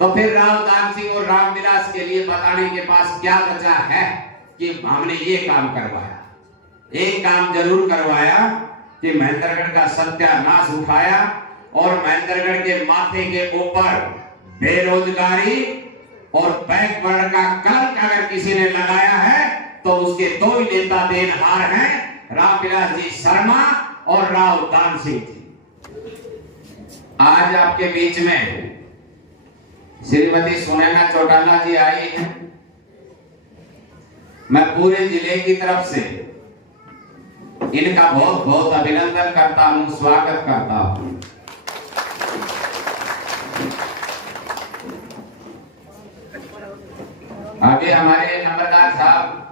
तो फिर राव दान सिंह और रामविलास के लिए बताने के पास क्या बचा है कि हमने ये काम करवाया। एक काम जरूर करवाया कि महेंद्रगढ़ का सत्यानाश उठाया और महेंद्रगढ़ के माथे के ऊपर बेरोजगारी और बैकवर्ड का कलंक अगर किसी ने लगाया है तो उसके दो ही नेता देनहार हैं, रामविलास जी शर्मा और राव दान सिंह जी। आज आपके बीच में श्रीमती सुनैना चौटाला जी आई हैं। मैं पूरे जिले की तरफ से इनका बहुत बहुत अभिनंदन करता हूं, स्वागत करता हूं। अभी हमारे नंबरदार साहब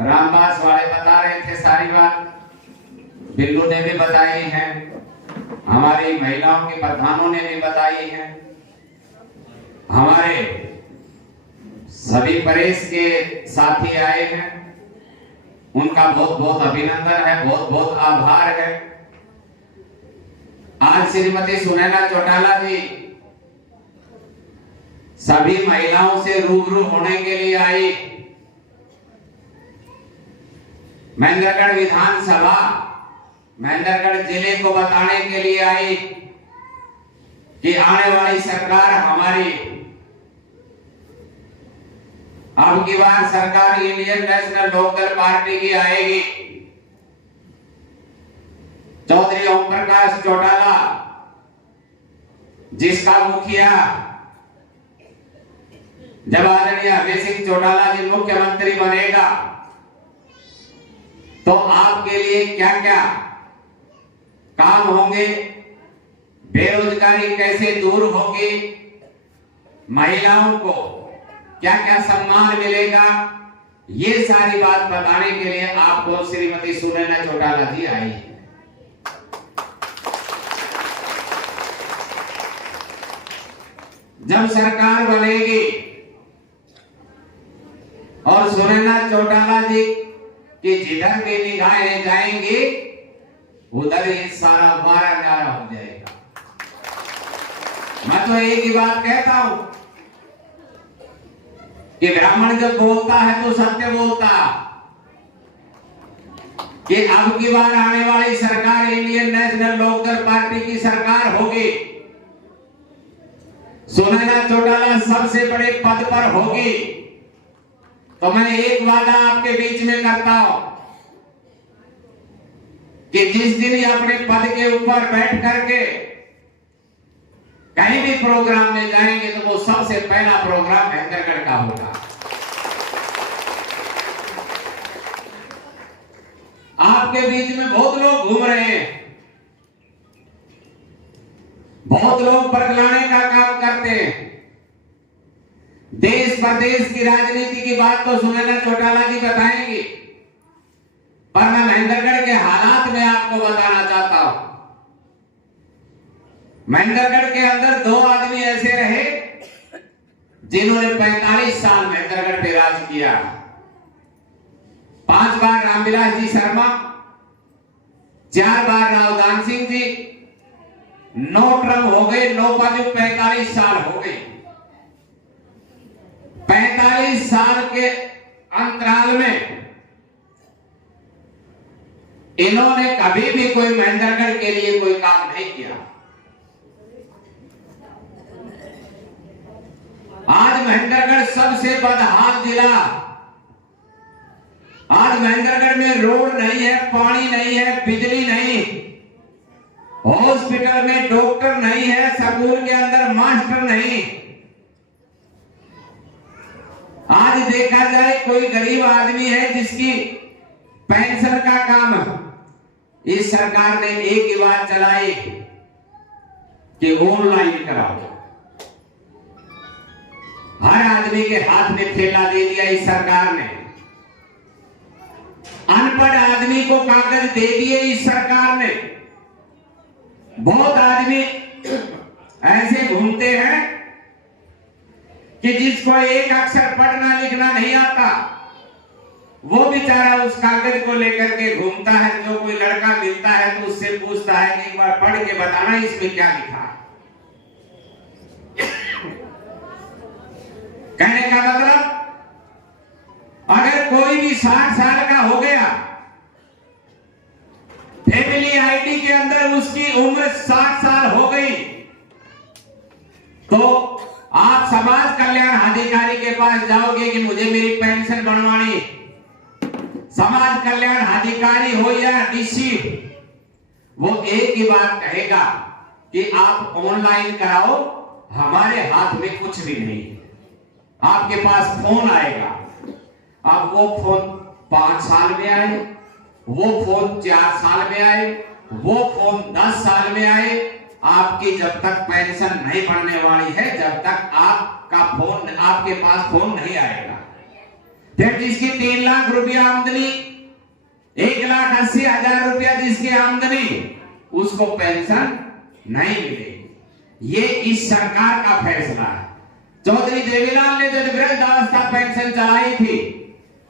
रामदास वाले बता रहे थे सारी बात, बिल्लू ने भी बताई है, हमारी महिलाओं के प्रधानों ने भी बताई है, हमारे सभी प्रेस के साथी आए हैं, उनका बहुत बहुत अभिनंदन है, बहुत बहुत आभार है। आज श्रीमती सुनैना चौटाला जी सभी महिलाओं से रूबरू होने के लिए आई। महेंद्रगढ़ विधानसभा, महेंद्रगढ़ जिले को बताने के लिए आई कि आने वाली सरकार हमारी, अब की बार सरकार इंडियन नेशनल लोकदल पार्टी की आएगी। चौधरी ओम प्रकाश चौटाला जिसका मुखिया जब आदरणीय अभय सिंह चौटाला जी मुख्यमंत्री बनेगा तो आपके लिए क्या क्या काम होंगे, बेरोजगारी कैसे दूर होगी, महिलाओं को क्या क्या सम्मान मिलेगा, ये सारी बात बताने के लिए आपको श्रीमती सुनैना चौटाला जी आई है। जब सरकार बनेगी और सुनैना चौटाला जी की जिधर भी निगाहें जाएंगी उधर ही सारा मारा नारा हो जाएगा। मैं तो एक ही बात कहता हूं कि ब्राह्मण जब बोलता है तो सत्य बोलता, कि अब की बार आने वाली सरकार इंडियन नेशनल लोकदल पार्टी की सरकार होगी, सुनैना चौटाला सबसे बड़े पद पर होगी। तो मैं एक वादा आपके बीच में करता हूं कि जिस दिन ये अपने पद के ऊपर बैठ करके कहीं भी प्रोग्राम में जाएंगे तो वो सबसे पहला प्रोग्राम महेंद्रगढ़ का होगा। आपके बीच में बहुत लोग घूम रहे हैं, बहुत लोग बरगलाने का काम करते हैं, देश प्रदेश की राजनीति की बात तो सुनैना चौटाला जी बताएंगे, पर मैं महेंद्रगढ़ के हालात में आपको बताना चाहता हूं। महेंद्रगढ़ के अंदर दो आदमी ऐसे रहे जिन्होंने 45 साल महेंद्रगढ़ पे राज किया। 5 बार रामविलास जी शर्मा, 4 बार राव दान सिंह जी, 9 टर्म हो गए, 9 पांच 45 साल हो गए। 45 साल के अंतराल में इन्होंने कभी भी कोई महेंद्रगढ़ के लिए कोई काम नहीं किया। आज महेंद्रगढ़ सबसे बदहाल जिला, आज महेंद्रगढ़ में रोड नहीं है, पानी नहीं है, बिजली नहीं, हॉस्पिटल में डॉक्टर नहीं है, स्कूल के अंदर मास्टर नहीं। आज देखा जाए कोई गरीब आदमी है जिसकी पेंशन का काम इस सरकार ने एक ही बात चलाई कि ऑनलाइन कराओ। हर आदमी के हाथ में थैला दे दिया इस सरकार ने, अनपढ़ आदमी को कागज दे दिए इस सरकार ने। बहुत आदमी ऐसे घूमते हैं कि जिसको एक अक्षर पढ़ना लिखना नहीं आता, वो बेचारा उस कागज को लेकर के घूमता है। जो कोई लड़का मिलता है तो उससे पूछता है कि एक बार पढ़ के बताना इसमें क्या लिखा है। कहने का मतलब अगर कोई भी 60 साल का हो गया, फैमिली आईडी के अंदर उसकी उम्र 60 साल हो गई, तो आप समाज कल्याण अधिकारी के पास जाओगे कि मुझे मेरी पेंशन बनवानी। समाज कल्याण अधिकारी हो या डीसी, वो एक ही बात कहेगा कि आप ऑनलाइन कराओ, हमारे हाथ में कुछ भी नहीं है। आपके पास फोन आएगा, अब वो फोन 5 साल में आए, वो फोन 4 साल में आए, वो फोन 10 साल में आए, आपकी जब तक पेंशन नहीं बढ़ने वाली है, जब तक आपके पास फोन नहीं आएगा। फिर जिसकी 3 लाख रुपया आमदनी, 1,80,000 रुपया जिसकी आमदनी, उसको पेंशन नहीं मिलेगी। ये इस सरकार का फैसला है। चौधरी देवीलाल ने जब वृद्धावस्था पेंशन चलाई थी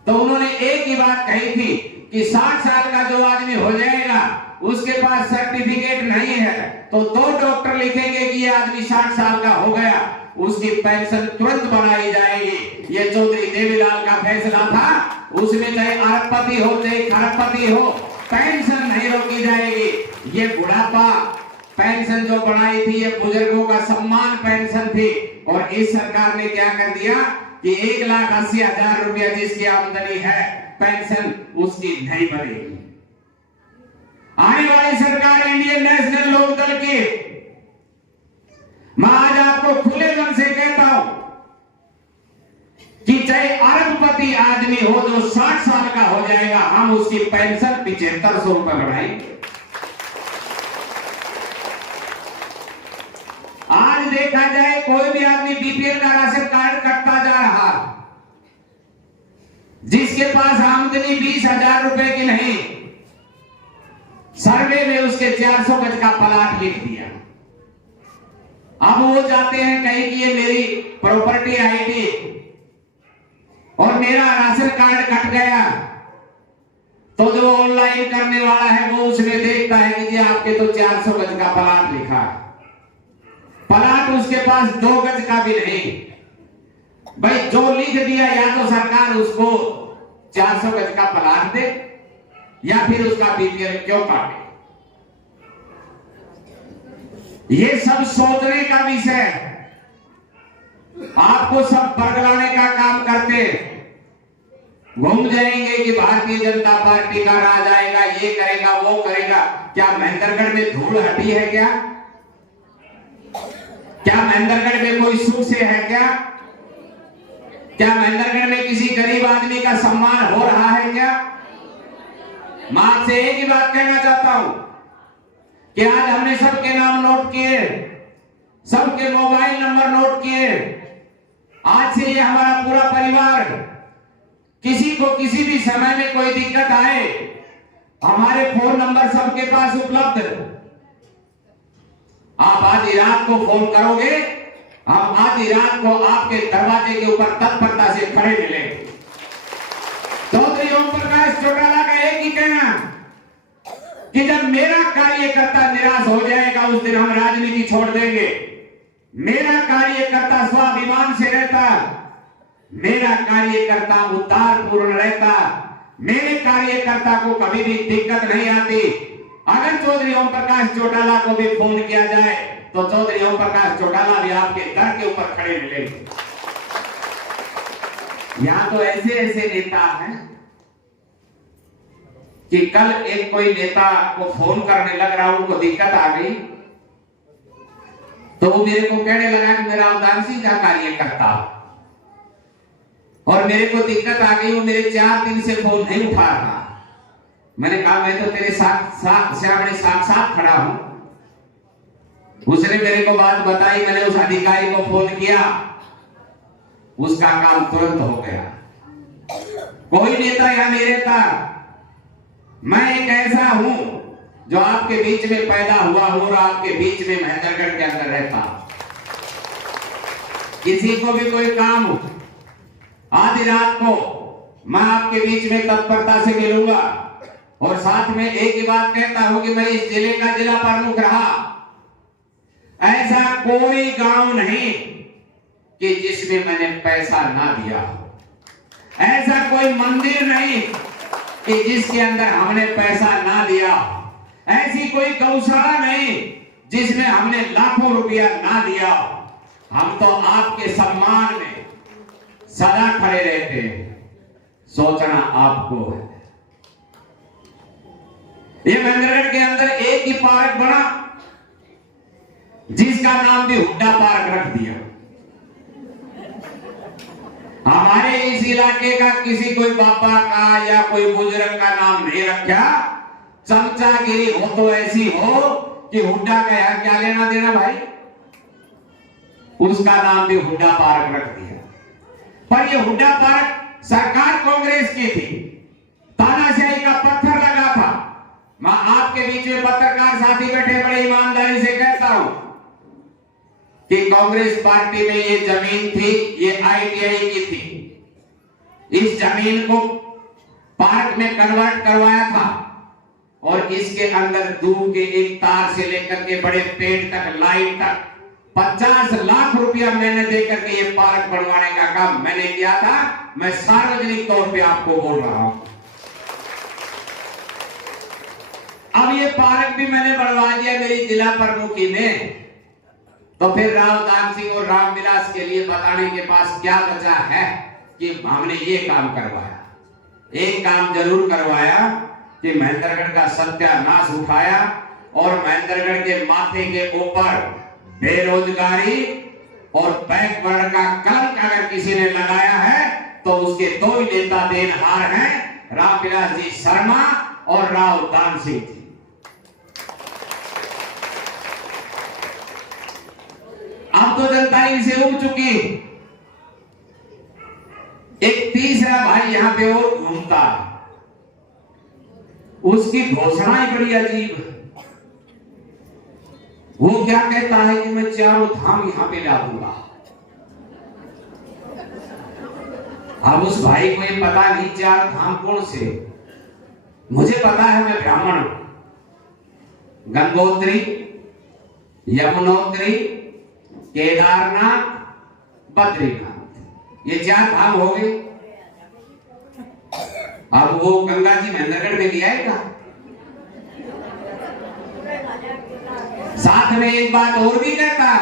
तो उन्होंने एक ही बात कही थी कि 60 साल का जो आदमी हो जाएगा, उसके पास सर्टिफिकेट नहीं है, तो 2 डॉक्टर लिखेंगे कि ये आदमी 60 साल का हो गया, उसकी पेंशन तुरंत बनाई जाएगी। ये चौधरी देवीलाल का फैसला था। उसमें चाहे अरबपति हो चाहे खरबपति हो, पेंशन नहीं रोकी जाएगी। ये बुढ़ापा पेंशन जो बनाई थी, ये बुजुर्गों का सम्मान पेंशन थी, और इस सरकार ने क्या कर दिया कि 1,80,000 रुपया जिसकी आमदनी है, पेंशन उसकी नहीं बनेगी। आने वाली सरकार इंडियन नेशनल लोकदल की, मैं आज आपको खुले मन से कहता हूं कि चाहे अरबपति आदमी हो जो 60 साल का हो जाएगा, हम उसकी पेंशन 7500 रुपए बढ़ाएंगे। आज देखा जाए कोई भी आदमी बीपीएल का राशन कार्ड कटता जा रहा, जिसके पास आमदनी 20,000 रुपए की नहीं, सर्वे में उसके 400 गज का प्लाट लिख दिया। अब वो जाते हैं कहीं कि ये मेरी प्रॉपर्टी आईडी और मेरा राशन कार्ड कट गया, तो जो ऑनलाइन करने वाला है वो उसमें देखता है कि जी आपके तो 400 गज का प्लाट लिखा है, प्लाट उसके पास 2 गज का भी नहीं। भाई जो लिख दिया, या तो सरकार उसको 400 गज का प्लाट दे या फिर उसका बीपीएल क्यों काटे। ये सब सोचने का विषय है। आपको सब बरगलाने का काम करते घूम जाएंगे कि भारतीय जनता पार्टी का राज आएगा, ये करेगा वो करेगा। क्या महेंद्रगढ़ में धूल हटी है क्या? क्या महेंद्रगढ़ में कोई सुख से है क्या? क्या महेंद्रगढ़ में किसी गरीब आदमी का सम्मान हो रहा है क्या? मैं आपसे एक ही बात कहना चाहता हूं कि आज हमने सबके नाम नोट किए, सबके मोबाइल नंबर नोट किए। आज से ये हमारा पूरा परिवार, किसी को किसी भी समय में कोई दिक्कत आए, हमारे फोन नंबर सबके पास उपलब्ध। आप आधी रात को फोन करोगे, हम आधी रात को आपके दरवाजे के ऊपर तत्परता से खड़े मिलेंगे। चौधरी ओम प्रकाश चौटाला का एक ही कहना कि जब मेरा कार्यकर्ता निराश हो जाएगा, उस दिन हम राजनीति छोड़ देंगे। मेरा कार्यकर्ता स्वाभिमान से रहता, मेरा कार्यकर्ता उदार पूर्ण रहता, मेरे कार्यकर्ता को कभी भी दिक्कत नहीं आती। अगर चौधरी ओम प्रकाश चौटाला को भी फोन किया जाए तो चौधरी ओम प्रकाश चौटाला भी आपके दर के ऊपर खड़े मिलेंगे। यहां तो ऐसे ऐसे नेता हैं कि कल एक कोई नेता को फोन करने लग रहा, उनको दिक्कत आ गई तो वो मेरे को कहने लगा कि मेरा अवतार सिंह का कार्यकर्ता और मेरे को दिक्कत आ गई, वो मेरे 4 दिन से फोन नहीं उठा रहा। मैंने कहा मैं तो तेरे साथ खड़ा हूं। उसने मेरे को बात बताई, मैंने उस अधिकारी को फोन किया, उसका काम तुरंत हो गया। कोई नेता यहां नहीं रहता। मैं एक ऐसा हूं जो आपके बीच में पैदा हुआ हूं और आपके बीच में महेंद्रगढ़ के अंदर रहता। किसी को भी कोई काम हो, आधी रात को मैं आपके बीच में तत्परता से मिलूंगा। और साथ में एक ही बात कहता हूं कि मैं इस जिले का जिला प्रमुख रहा। ऐसा कोई गांव नहीं कि जिसमें मैंने पैसा ना दिया हो। ऐसा कोई मंदिर नहीं कि जिसके अंदर हमने पैसा ना दिया हो। ऐसी कोई गौशाला नहीं जिसमें हमने लाखों रुपया ना दिया हो। हम तो आपके सम्मान में सदा खड़े रहते हैं। सोचना आपको है। ये महेंद्रगढ़ के अंदर एक ही पार्क बना जिसका नाम भी हुड्डा पार्क रख दिया। हमारे इस इलाके का किसी कोई बाबा का या कोई बुजुर्ग का नाम नहीं रखा। चमचागिरी हो तो ऐसी हो कि हुड्डा का यहां क्या लेना देना भाई, उसका नाम भी हुड्डा पार्क रख दिया। पर ये हुड्डा पार्क सरकार कांग्रेस की थी, तानाशाही का पत्थर लगा था। मैं आपके बीच में पत्रकार साथी बैठे बड़े ईमानदारी से कहता हूं कि कांग्रेस पार्टी में ये जमीन थी, ये ITI की थी। इस जमीन को पार्क में कन्वर्ट करवाया था और इसके अंदर दूर के एक तार से लेकर के बड़े पेड़ तक, लाइट तक 50 लाख रुपया मैंने देकर के ये पार्क बनवाने का काम मैंने किया था। मैं सार्वजनिक तौर पे आपको बोल रहा हूं। अब ये पार्क भी मैंने बनवा दिया मेरी जिला प्रमुखी ने, तो फिर राव दान सिंह और रामविलास के लिए बताने के पास क्या बचा है कि हमने ये काम करवाया। एक काम जरूर करवाया कि महेंद्रगढ़ का सत्यानाश उठाया और महेंद्रगढ़ के माथे के ऊपर बेरोजगारी और बैकवर्ड का कलंक अगर किसी ने लगाया है तो उसके दो ही नेता देनहार हैं, रामविलास जी शर्मा और राव दान सिंह जी। अब तो जनता इनसे उब चुकी। एक तीसरा भाई यहां पे और घूमता है, उसकी घोषणा ही बड़ी अजीब है। वो क्या कहता है कि मैं चारों धाम यहां पे ला दूंगा। अब उस भाई को ये पता नहीं चार धाम कौन से। मुझे पता है, मैं ब्राह्मण हूं। गंगोत्री, यमुनोत्री, केदारनाथ, बद्रीनाथ, ये 4 धाम हो गए। अब वो गंगा जी महेंद्रगढ़ में लिया है। साथ में एक बात और भी कहता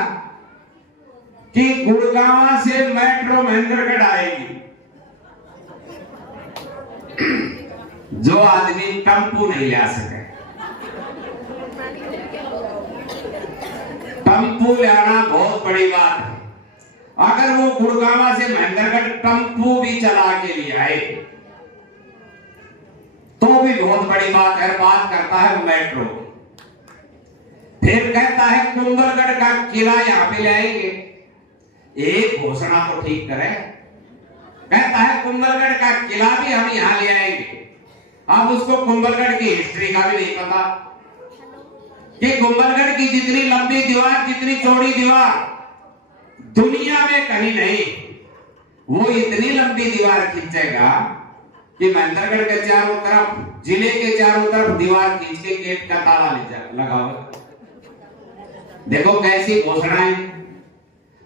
कि गुड़गांव से मेट्रो महेंद्रगढ़ आएगी। जो आदमी टेम्पू नहीं ले सके, टेम्पू लाना बहुत बड़ी बात है। अगर वो गुड़गांव से महेंद्रगढ़ टेम्पू भी चला के लिए आए तो भी बहुत बड़ी बात है। बात करता है मेट्रो, फिर कहता है कुंभलगढ़ का किला यहां पे लाएंगे। एक घोषणा तो ठीक करे, कहता है कुंभलगढ़ का किला भी हम यहां ले आएंगे। अब उसको कुंभलगढ़ की हिस्ट्री का भी नहीं पता कि कुंभलगढ़ की जितनी लंबी दीवार, जितनी चौड़ी दीवार दुनिया में कहीं नहीं। वो इतनी लंबी दीवार खींचेगा कि महेंद्रगढ़ के चारों तरफ, जिले के चारों तरफ दीवार खींच के गेट का ताला लगाओ। देखो कैसी घोषणाएं।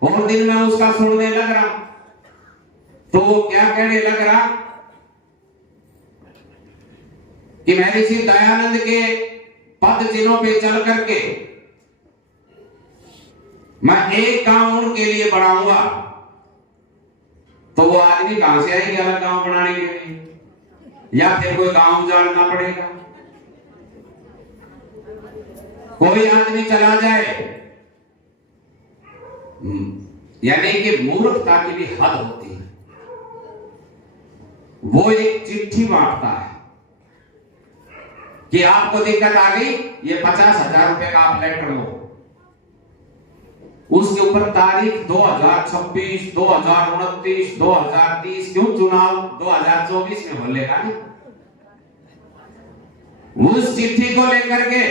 और दिन में उसका सुनने लग रहा तो वो क्या कहने लग रहा कि महर्षि दयानंद के पद चिन्हों पे चल करके मैं एक गांव उनके लिए बढ़ाऊंगा। तो वो आदमी कहां से आएगी अलग गांव बनाने के लिए, या फिर कोई गांव जानना पड़ेगा। कोई आदमी चला जाए, यानी कि मूर्खता की भी हद होती है। वो एक चिट्ठी बांटता है कि आपको दिक्कत आ गई, ये 50,000 रुपए का आप लेटर लो। उसके ऊपर तारीख 2026, 2029, 2030, क्यों चुनाव 2024 में हो लेगा नहीं। उस चिट्ठी को लेकर के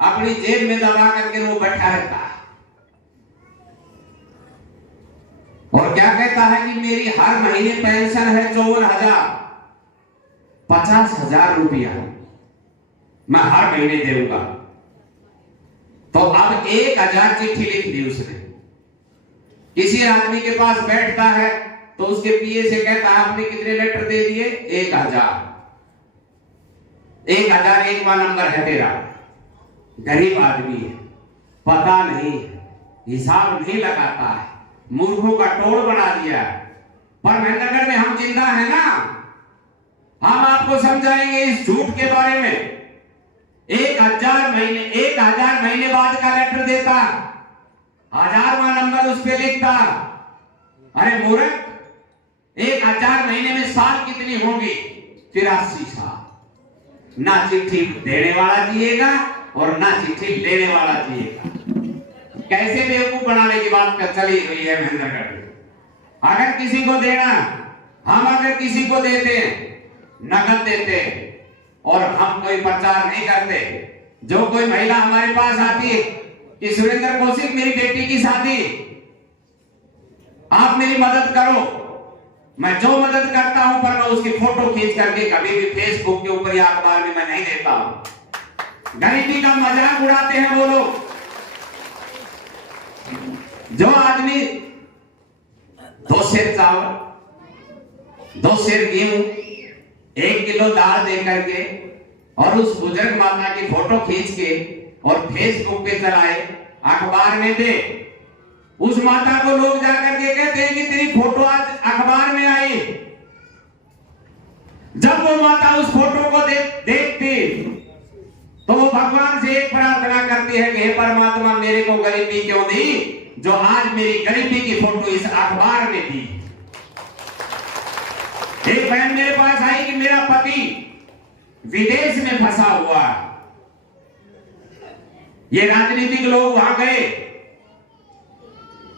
अपनी जेब में दबा करके वो बैठा रहता है और क्या कहता है कि मेरी हर महीने पेंशन है 54,000, 50,000 रुपया मैं हर महीने दूंगा। तो अब 1,000 चिट्ठी लिख दी उसने किसी आदमी के पास बैठता है तो उसके पीए से कहता है आपने कितने लेटर दे दिए? 1000। 1001वां नंबर है तेरा। गरीब आदमी है, पता नहीं है, हिसाब नहीं लगाता है, मूर्खों का टोल बना दिया है। पर महेंद्रगढ़ में हम जिंदा है ना, हम आपको समझाएंगे इस झूठ के बारे में। 1000 महीने बाद का लेटर देता, 1000वां नंबर उस पे लिखता। अरे मूर्ख, 1000 महीने में साल कितनी होंगी? 83 साल। ना चिट्ठी देने वाला जिएगा और ना चिट्ठी लेने वाला जिएगा। कैसे बेवकूफ बनाने की बात चली हुई है महेंद्रगढ़ में। अगर किसी को देना, हम अगर किसी को देते हैं, नगद देते हैं और हम कोई प्रचार नहीं करते। जो कोई महिला हमारे पास आती है कि सुरेंद्र कौशिक मेरी बेटी की शादी, आप मेरी मदद करो, मैं जो मदद करता हूं पर मैं उसकी फोटो खींच करके कभी भी फेसबुक के ऊपर या अखबार में मैं नहीं देता हूं। गरीबी का मजाक उड़ाते हैं वो लोग। जो आदमी 2 सेर चावल, 2 सेर गेहूं, 1 किलो दाल दे करके और उस बुजुर्ग माता की फोटो खींच के और फेसबुक पे चलाए, अखबार में दे, उस माता को लोग जाकर के कहते हैं कि तेरी फोटो आज अखबार में आई। जब वो माता उस फोटो को देखती तो वो भगवान से एक प्रार्थना करती है कि हे परमात्मा, मेरे को गरीबी क्यों दी जो आज मेरी गरीबी की फोटो इस अखबार में दी। एक बहन मेरे पास आई कि मेरा पति विदेश में फंसा हुआ है। ये राजनीतिक लोग वहां गए,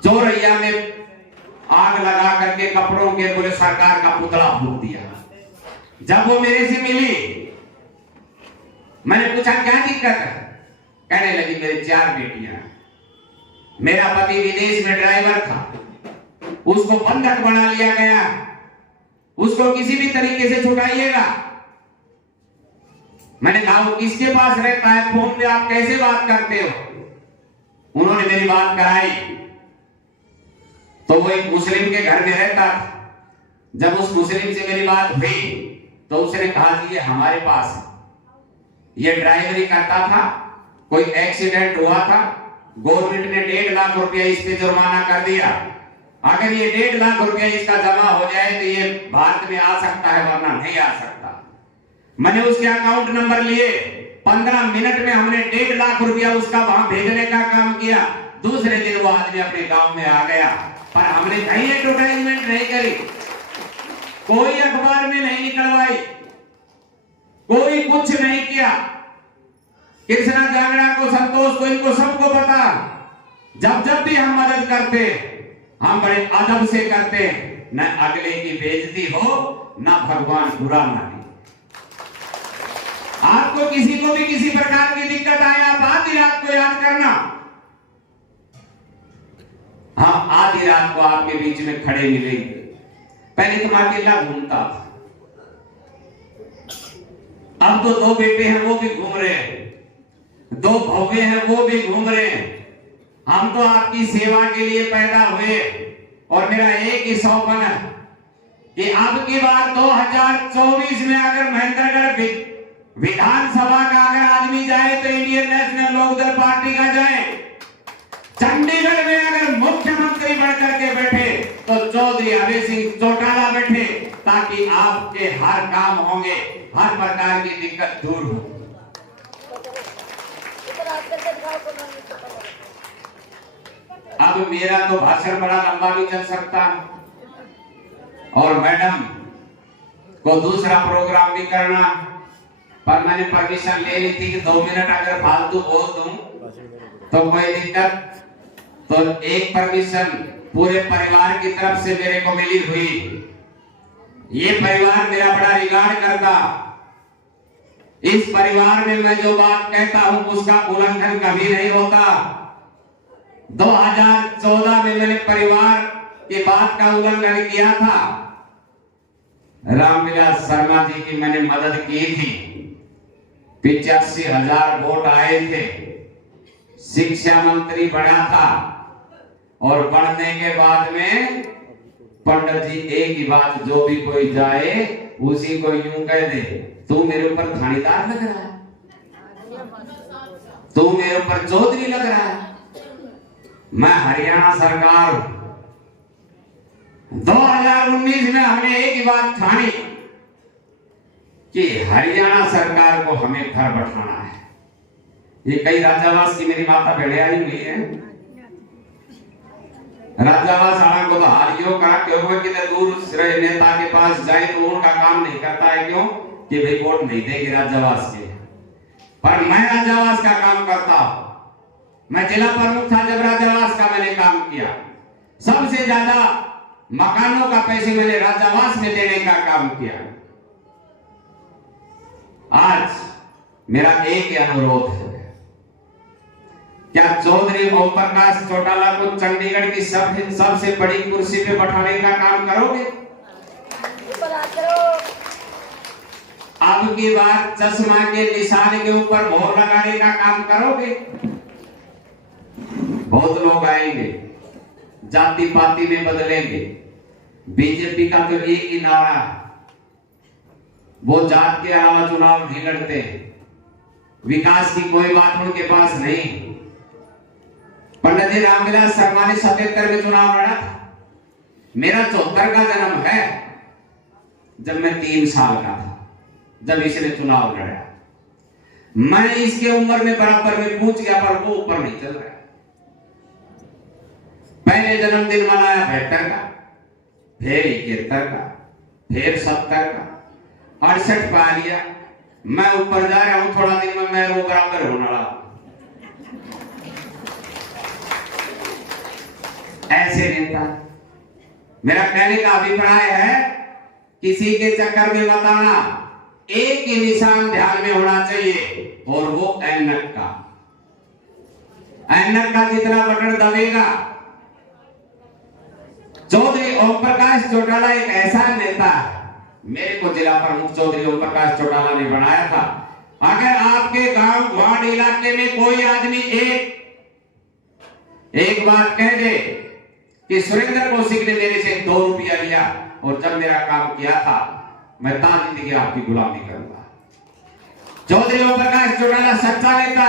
चौरैया में आग लगा करके कपड़ों के बोले सरकार का पुतला फूंक दिया। जब वो मेरे से मिली, मैंने पूछा क्या दिक्कत है? कहने लगी मेरे 4 बेटियां, मेरा पति विदेश में ड्राइवर था, उसको बंधक बना लिया गया, उसको किसी भी तरीके से छुड़ाइएगा। मैंने कहा वो किसके पास रहता है? फोन पे आप कैसे बात करते हो? उन्होंने मेरी बात कराई तो वो एक मुस्लिम के घर में रहता था। जब उस मुस्लिम से मेरी बात हुई तो उसने कहा कि ये हमारे पास है, ये ड्राइवरी करता था, कोई एक्सीडेंट हुआ था, गवर्नमेंट ने 1.5 लाख रुपया इस पे जुर्माना कर दिया। अगर ये 1.5 लाख रुपया इसका जमा हो जाए तो ये भारत में आ सकता है, वरना नहीं आ सकता। मैंने उसके अकाउंट नंबर लिए, 15 मिनट में हमने 1.5 लाख रुपया उसका वहां भेजने का काम किया। दूसरे दिन वो आदमी अपने गांव में आ गया। पर हमने कहीं एडवर्टाइजमेंट नहीं करी, कोई अखबार में नहीं निकलवाई, कोई कुछ नहीं किया। कृष्णा जांगड़ा को, संतोष को, इनको सबको पता। जब भी हम मदद करते हम बड़े अदब से करते, न अगले की बेइज्जती हो, न भगवान बुरा माने। आपको किसी को भी किसी प्रकार की दिक्कत आए, आप आधी रात को याद करना, हम आधी रात को आपके बीच में खड़े मिलेंगे। पहले तो अकेला घूमता, अब तो 2 बेटे हैं वो भी घूम रहे हैं, 2 भौवे हैं वो भी घूम रहे हैं। हम तो आपकी सेवा के लिए पैदा हुए और मेरा एक ही सौपन है कि अब की बार 2024 में अगर महेंद्रगढ़ विधानसभा का अगर आदमी जाए तो इंडियन नेशनल लोकदल पार्टी का जाए। चंडीगढ़ में अगर मुख्यमंत्री बनकर के बैठे तो चौधरी हरि सिंह चौटाला बैठे, ताकि आपके हर काम होंगे, हर प्रकार की दिक्कत दूर हो। अब मेरा तो भाषण बड़ा लंबा भी चल सकता है और मैडम को दूसरा प्रोग्राम भी करना, पर मैंने परमिशन ले ली थी कि 2 मिनट अगर फालतू बोल दूं तो कोई दिक्कत। तो एक परमिशन पूरे परिवार की तरफ से मेरे को मिली हुई। ये परिवार मेरा बड़ा रिगार्ड करता, इस परिवार में मैं जो बात कहता हूं उसका उल्लंघन कभी नहीं होता। 2014 में मैंने परिवार की बात का उल्लंघन किया था। रामविलास शर्मा जी की मैंने मदद की थी, 85,000 वोट आए थे, शिक्षा मंत्री बना था, और पढ़ने के बाद में पंडित जी एक ही बात, जो भी कोई जाए उसी को यूं कह दे, तू मेरे ऊपर थानेदार लग रहा है, तू मेरे ऊपर चौधरी लग रहा है। मैं हरियाणा सरकार 2019 में हमने एक ही बात ठानी कि हरियाणा सरकार को हमें घर बैठाना है। ये कई राजावास की मेरी माता बहने आई हुई है, राजावास आना को तो हाल यो कहा क्यों कि दूर रहे नेता के पास जाए तो उनका काम नहीं करता है, क्यों कि भाई वोट नहीं देगी राजावास के, पर मैं राजावास का काम करता हूं। मैं जिला प्रमुख था जब राजावास का मैंने काम किया, सबसे ज्यादा मकानों का पैसे मैंने राजावास में देने का काम किया। आज मेरा एक अनुरोध है, क्या चौधरी ओम प्रकाश चौटाला को चंडीगढ़ की सबसे बड़ी कुर्सी पे बैठाने का काम करोगे? अब की बार चश्मा के निशान के ऊपर मोहर लगाने का काम करोगे? बहुत लोग आएंगे, जाति पाति में बदलेंगे। बीजेपी का तो एक ही नारा है, वो जात के अलावा चुनाव नहीं लड़ते, विकास की कोई बात उनके पास नहीं। पंडित जी रामविलास शर्मा ने 77 में चुनाव लड़ा था, मेरा 74 का जन्म है, जब मैं 3 साल का था जब इसने चुनाव लड़ा। मैं इसके उम्र में बराबर में पूछ गया, पर वो ऊपर नहीं चल रहा। पहले जन्मदिन मनाया 72 का, फिर 71 का, फिर 70 का, 68 पा लिया। मैं ऊपर जा रहा हूं, थोड़ा दिन में मैं वो बराबर होने वाला। ऐसे नेता, मेरा कहने का अभिप्राय है, किसी के चक्कर में बताना, एक ही निशान ध्यान में होना चाहिए, और वो ऐनक का। ऐनक का जितना बटन दबेगा। चौधरी ओम प्रकाश चौटाला एक ऐसा नेता है, मेरे को जिला प्रमुख चौधरी ओम प्रकाश चौटाला ने बनाया था। अगर आपके गांव वार्ड इलाके में कोई आदमी एक बात कह दे कि सुरेंद्र कौशिक ने मेरे से 2 रुपया लिया और जब मेरा काम किया था, मैं ताज जिंदगी आपकी गुलामी करूंगा। चौधरी ओम प्रकाश चौटाला सच्चा नेता,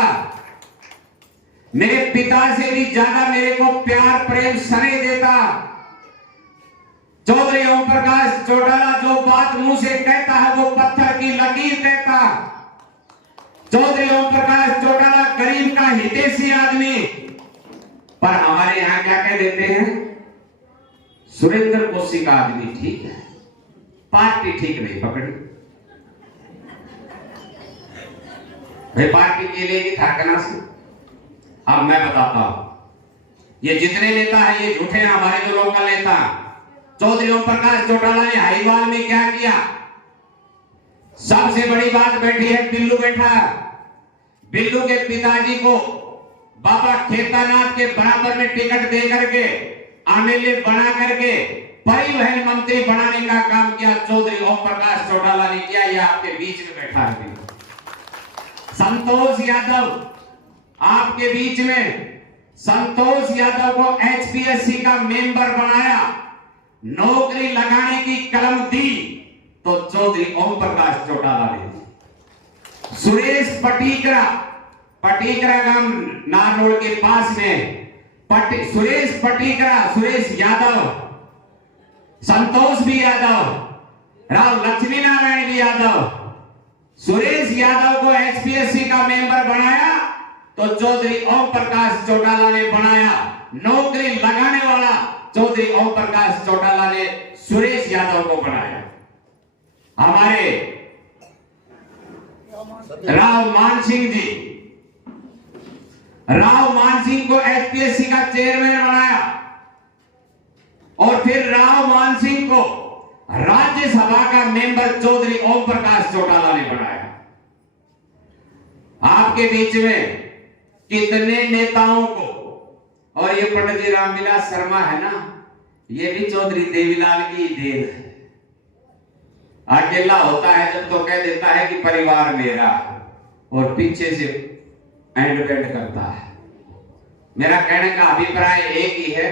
मेरे पिता से भी ज्यादा मेरे को प्यार प्रेम स्नेह देता। चौधरी ओम प्रकाश चौटाला जो बात मुंह से कहता है वो पत्थर की लकीर कहता। चौधरी ओम प्रकाश चौटाला गरीब का हितैषी आदमी, पर हमारे यहां क्या कह देते हैं, सुरेंद्र कौशिक का आदमी ठीक है, पार्टी ठीक नहीं पकड़ी। भाई पार्टी के लिए थाकना से। अब मैं बताता हूं, ये जितने नेता है ये झूठे हैं, हमारे जो लोकल नेता। चौधरी ओम प्रकाश चौटाला ने हाईवाल में क्या किया? सबसे बड़ी बात बैठी है, बिल्लू बैठा। बिल्लू के पिताजी को बाबा खेतानाथ के बराबर में टिकट दे करके एमएलए बना करके परिवहन मंत्री बनाने का काम किया चौधरी ओम प्रकाश चौटाला ने किया। यह आपके बीच में बैठा है संतोष यादव, आपके बीच में संतोष यादव को एचपीएससी का मेंबर बनाया, नौकरी लगाने की कलम दी तो चौधरी ओम प्रकाश चौटाला ने दी। सुरेश पटीकरा, पटीकरा गांव नारनौल के पास में सुरेश पटीकरा, सुरेश यादव, संतोष भी यादव, राव लक्ष्मी नारायण भी यादव, सुरेश यादव को एचपीएससी का मेंबर बनाया तो चौधरी ओम प्रकाश चौटाला ने बनाया। नौकरी लगाने वाला चौधरी ओम प्रकाश चौटाला ने सुरेश यादव को बनाया। हमारे राव मान सिंह जी, राव मान सिंह को एचपीएससी का चेयरमैन बनाया और फिर राव मान सिंह को राज्यसभा का मेंबर चौधरी ओम प्रकाश चौटाला ने बनाया। आपके बीच में कितने नेताओं को, और ये पंडित जी रामविलास शर्मा है ना, ये भी चौधरी देवीलाल की देन है। अकेला होता है जब तो कह देता है कि परिवार मेरा, और पीछे से एंड करता है। मेरा कहने का अभिप्राय एक ही है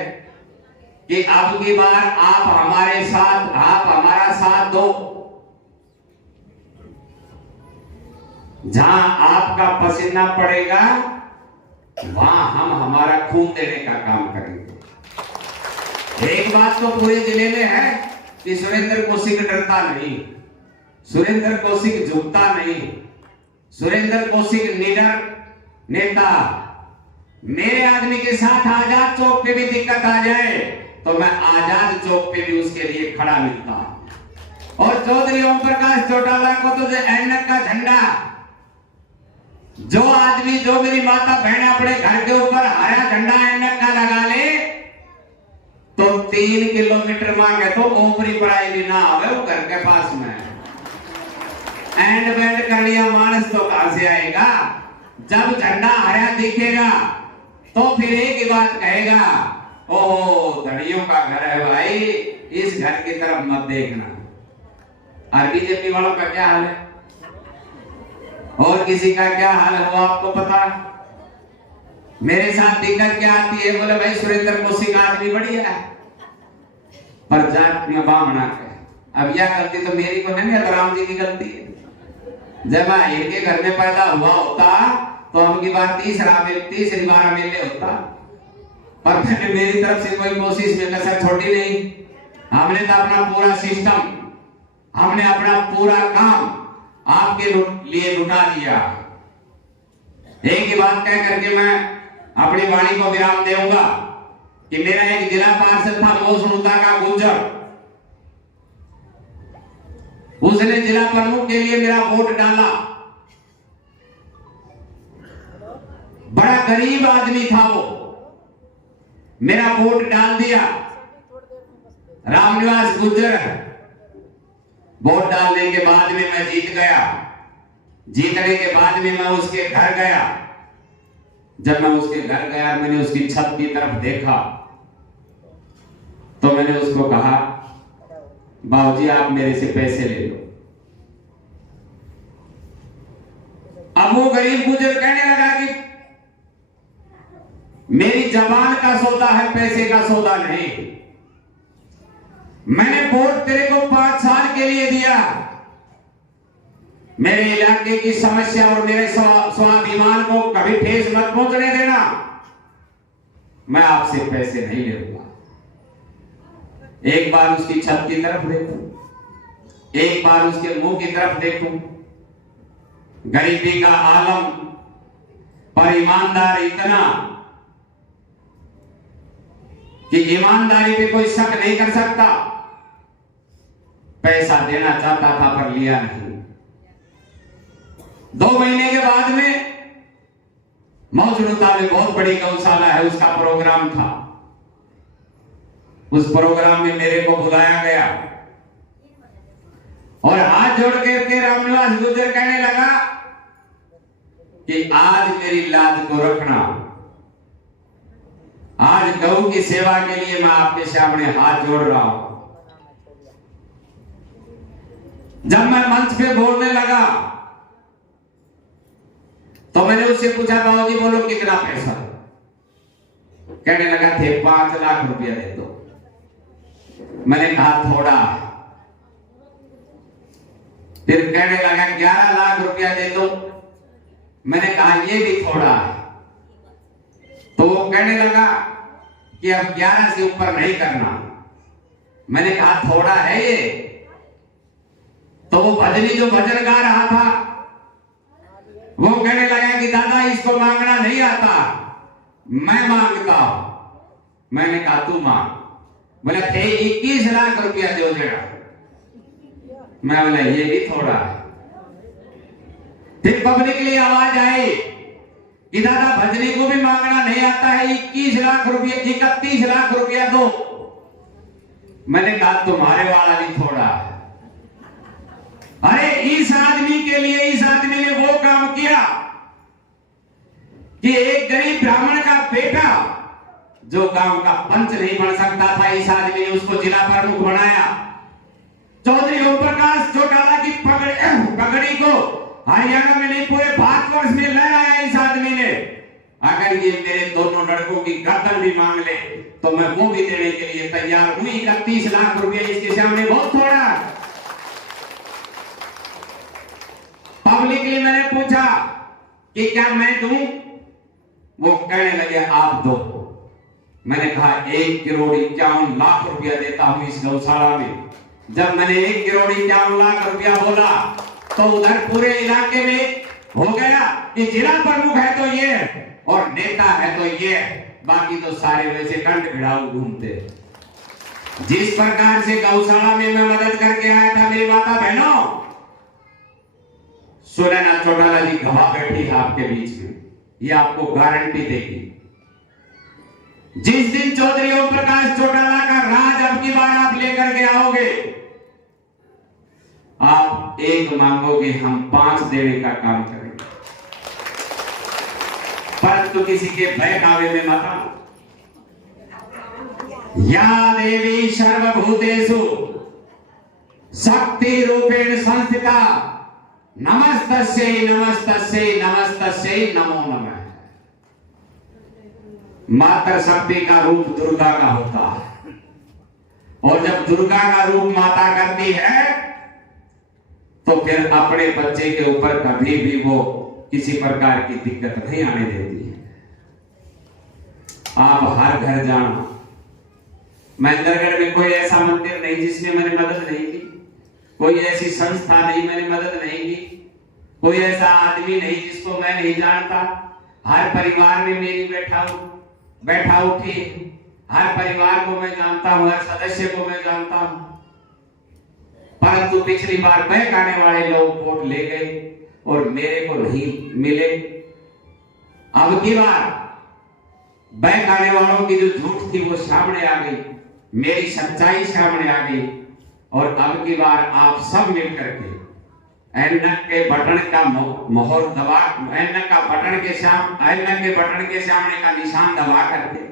कि अब की बार आप हमारा साथ दो। जहां आपका पसीना पड़ेगा वहां हम हमारा खून देने का काम करेंगे। एक बात तो पूरे जिले में है कि सुरेंद्र कौशिक डरता नहीं, सुरेंद्र कौशिक झुकता नहीं, सुरेंद्र कौशिक निडर नेता। मेरे आदमी के साथ आजाद चौक पे भी दिक्कत आ जाए तो मैं आजाद चौक पे भी उसके लिए खड़ा मिलता। और चौधरी ओम प्रकाश चौटाला को तो जो ऐनक का झंडा, जो आदमी, जो मेरी माता बहन अपने घर के ऊपर हरा झंडा ऐनक का लगा ले तो 3 किलोमीटर मांगे तो ओपरी पढ़ाई भी ना आवे, वो घर के पास में एंड बैंड कर लिया मानस तो कहां से आएगा। जब झंडा हरा दिखेगा तो फिर एक ही बात कहेगा, ओ धड़ियों का घर है भाई, इस घर की तरफ मत देखना। और बीजेपी वालों का क्या हाल है और किसी का क्या हाल है वो आपको पता। मेरे साथ दिक्कत क्या आती है, बोले भाई सुरेंद्र कौशिक आदमी बढ़िया है पर जात में बामना है। अब यह गलती तो मेरी को नहीं है, तो राम जी की गलती है। जब मैं इनके घर में पैदा हुआ होता तो हम की बार तीसरी बार मेले होता, पर मैंने मेरी तरफ से कोई कोशिश में कसर छोड़ी नहीं। हमने तो अपना पूरा सिस्टम, हमने अपना पूरा काम आपके लिए लुटा दिया। एक ही बात कह करके मैं अपनी वाणी को विराम दूंगा कि मेरा एक जिला पार्षद था मोसनुता का गुज्जर, उसने जिला प्रमुख के लिए मेरा वोट डाला। बड़ा गरीब आदमी था वो, मेरा वोट डाल दिया। रामनिवास गुज्जर है। वोट डालने के बाद में मैं जीत गया। जीतने के बाद में मैं उसके घर गया। जब मैं उसके घर गया मैंने उसकी छत की तरफ देखा तो मैंने उसको कहा, बाबूजी आप मेरे से पैसे ले लो। अब वो गरीब गुजर कहने लगा कि मेरी जबान का सौदा है, पैसे का सौदा नहीं। मैंने वोट तेरे को 5 साल के लिए दिया। मेरे इलाके की समस्या और मेरे स्वाभिमान को कभी ठेस मत पहुंचने देना। मैं आपसे पैसे नहीं लूंगा। एक बार उसकी छत की तरफ देखूं, एक बार उसके मुंह की तरफ देखूं। गरीबी का आलम, पर ईमानदार इतना कि ईमानदारी पे कोई शक नहीं कर सकता। पैसा देना चाहता था पर लिया नहीं। 2 महीने के बाद में मौजूदा में बहुत बड़ी गौशाला है, उसका प्रोग्राम था। उस प्रोग्राम में मेरे को बुलाया गया और हाथ जोड़ के रामनिवास गुर्जर कहने लगा कि आज मेरी लाज को रखना, आज गौ की सेवा के लिए मैं आपके सामने हाथ जोड़ रहा हूं। जब मैं मंच पे बोलने लगा तो मैंने उससे पूछा, बाबूजी बोलो कितना पैसा? कहने लगा थे 5 लाख रुपया दे दो। मैंने कहा थोड़ा। फिर कहने लगा 11 लाख रुपया दे दो। मैंने कहा ये भी थोड़ा है। तो वो कहने लगा कि अब 11 से ऊपर नहीं करना। मैंने कहा थोड़ा है ये। तो वो भजनी जो भजन गा रहा था वो कहने लगा कि दादा इसको मांगना नहीं आता, मैं मांगता हूं। मैंने कहा तू मांग। बोला थे 21 लाख रुपया दो जरा। मैं बोला ये भी थोड़ा है। फिर पब्लिक के लिए आवाज आई कि दादा भजनी को भी मांगना नहीं आता है, 21 लाख रुपया 31 लाख रुपया दो। मैंने कहा तुम्हारे वाला भी थोड़ा है। अरे इस आदमी के लिए इस आदमी ने वो काम किया कि एक गरीब ब्राह्मण का बेटा जो गांव का पंच नहीं बन सकता था, इस आदमी ने उसको जिला प्रमुख बनाया। चौधरी ओम प्रकाश चौटाला की पगड़ी को हरियाणा में नहीं पूरे भारतवर्ष में लहराया इस आदमी ने। अगर ये मेरे दोनों लड़कों की गर्दन भी मांग ले तो मैं वो भी देने के लिए तैयार हूं। 31 लाख रुपए इसके सामने बहुत थोड़ा। पब्लिकली मैंने पूछा कि क्या मैं दूं? वो कहने लगे आप दो। मैंने कहा 1,51,00,000 रुपया देता हूं इस गौशाला में। जब मैंने 1,51,00,000 रुपया बोला तो उधर पूरे इलाके में हो गया कि जिला प्रमुख है तो ये और नेता है तो ये, बाकी तो सारे वैसे कंठ भिड़ाऊ घूमते। जिस प्रकार से गौशाला में मैं मदद करके आया था मेरी माता बहनों, सुनैना चौटाला जी गवाह बैठी है आपके बीच में, ये आपको गारंटी देगी। जिस दिन चौधरी ओम प्रकाश चौटाला का राज अब की बार आप लेकर के आओगे, आप 1 मांगोगे, हम 5 देने का काम करेंगे, परंतु किसी के बहकावे में मत आओ। या देवी सर्वभूतेषु शक्ति रूपेण संस्थिता नमस्तस्यै नमस्तस्यै नमस्तस्यै नमो नमः। माता शक्ति का रूप दुर्गा का होता है और जब दुर्गा का रूप माता करती है तो फिर अपने बच्चे के ऊपर कभी भी वो किसी प्रकार की दिक्कत नहीं आने देती है। आप हर घर जाना, महेंद्रगढ़ में कोई ऐसा मंदिर नहीं जिसने मैंने मदद नहीं की, कोई ऐसी संस्था नहीं मैंने मदद नहीं की, कोई ऐसा आदमी नहीं जिसको मैं नहीं जानता। हर परिवार में मेरी बैठा उठी, हर परिवार को मैं जानता हूं, हर सदस्य को मैं जानता हूं। परंतु पिछली बार बहकाने वाले लोग वोट ले गए और मेरे को नहीं मिले। अब की बार बहकाने वालों की जो झूठ थी वो सामने आ गई, मेरी सच्चाई सामने आ गई और अब की बार आप सब मिलकर के ऐनक के बटन का मोहर दबा, ऐनक के बटन के सामने का निशान दबा करके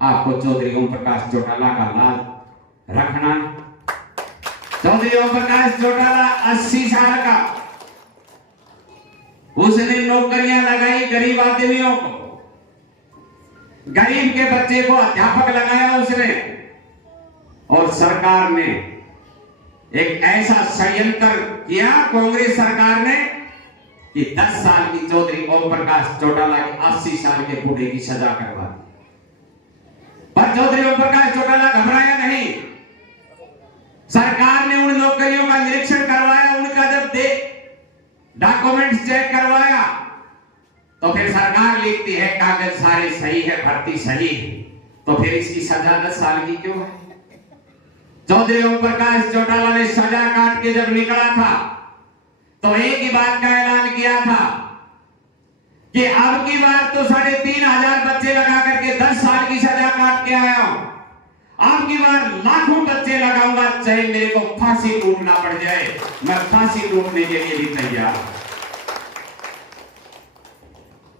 आपको चौधरी ओम प्रकाश चौटाला का लाज रखना। चौधरी ओम प्रकाश चौटाला 80 साल का, उसने नौकरियां लगाई गरीब आदमियों को, गरीब के बच्चे को अध्यापक लगाया उसने, और सरकार ने एक ऐसा षड्यंत्र किया कांग्रेस सरकार ने कि 10 साल की चौधरी ओम प्रकाश चौटाला की 80 साल के बूढ़े की सजा करवा दी। पर चौधरी ओम प्रकाश चौटाला घबराया नहीं। सरकार ने उन नौकरियों का निरीक्षण करवाया, उनका जब डॉक्यूमेंट्स चेक करवाया तो फिर सरकार लिखती है कागज सारे सही है, भर्ती सही है, तो फिर इसकी सजा 10 साल की क्यों है? चौधरी ओम प्रकाश चौटाला ने सजा काट के जब निकला था तो एक ही बात का ऐलान किया था कि अब की बार तो 3,500 बच्चे लगा करके 10 साल की सजा काट के आया हूं, अब की बार लाखों बच्चे लगाऊंगा, चाहे मेरे को फांसी टूटना पड़ जाए, मैं फांसी टूटने के लिए भी तैयार।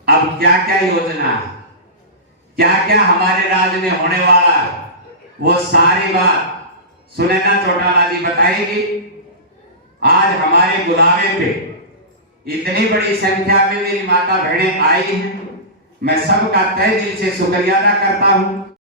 अब क्या क्या योजना है, क्या क्या हमारे राज्य में होने वाला है, वो सारी बात सुनैना चौटाला जी बताएगी। आज हमारे बुलावे पे इतनी बड़ी संख्या में मेरी माता बहनें आई हैं, मैं सबका तहे दिल से शुक्रिया अदा करता हूं।